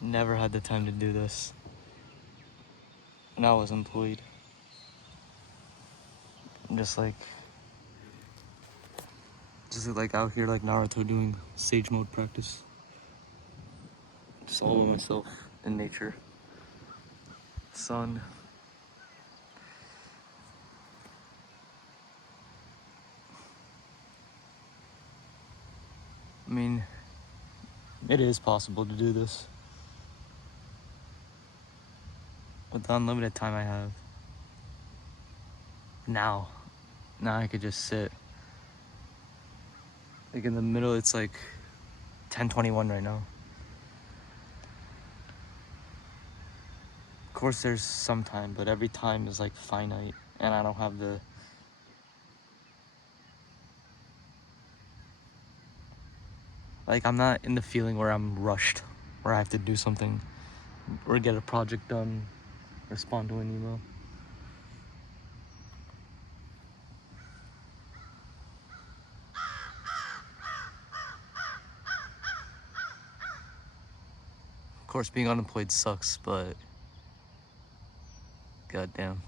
Never had the time to do this when I was employed. I'm just like out here like Naruto doing sage mode practice. Just all by myself in nature. Sun. I mean, it is possible to do this with the unlimited time I have. Now I could just sit. Like in the middle, it's like 10:21 right now. Of course there's some time, but every time is like finite, and I don't have the I'm not in the feeling where I'm rushed, where I have to do something or get a project done, respond to an email. Of course being unemployed sucks, but goddamn.